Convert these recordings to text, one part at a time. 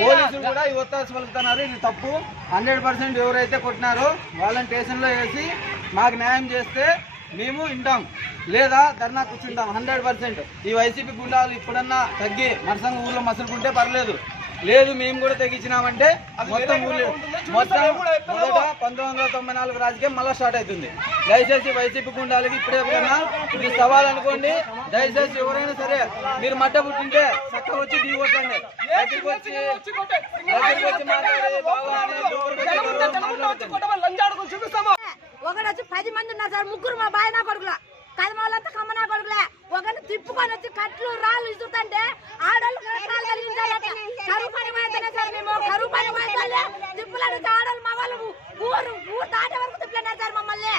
పోలీసులు కూడా ఈ ఒత్తాసు పలుకుతున్నారు. ఇది తప్పు. 100% ఎవరైతే కొట్టినారో వాళ్ళని స్టేషన్లో వేసి మాకు న్యాయం చేస్తే మేము వింటాం, లేదా ధర్నా కూర్చుంటాం. 100%. ఈ వైసీపీ గుండాలు ఇప్పుడన్నా తగ్గి మరసంగ ఊళ్ళో మసులుకుంటే పర్లేదు, లేదు మేము కూడా తగ్గించినామంటే మొత్తం ఊళ్ళో మొత్తం మొదట 1994 రాజకీయం మళ్ళీ స్టార్ట్ అవుతుంది. దయచేసి వైసీపీ గుండాలకి ఇప్పుడే ఇది సవాల్ అనుకోండి. దయచేసి ఎవరైనా సరే మీరు మట్ట పుట్టింటే చక్కగా వచ్చి ఢీ కొట్టండి. దగ్గరికి వచ్చి మాట్లాడే ఒకటి వచ్చి 10 మంది ఉన్నారు సార్. ముగ్గురు మా బాయ్ నా కొడుకుల, కదమాలంతా కమ్మ నా కొడుకులే. ఒకరిని తిప్పుకొని వచ్చి కట్లు రాళ్ళు ఇస్తుంటే ఆడోళ్ళు కరువు పని పోయేతనే సార్. మేము కరువు పని పోయేదాలే తిప్పులని ఆడోళ్ళు మగవాళ్ళు ఊరు దాటే వరకు తిప్పులనే సార్ మమ్మల్ని.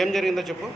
ఏం జరిగిందో చెప్పు.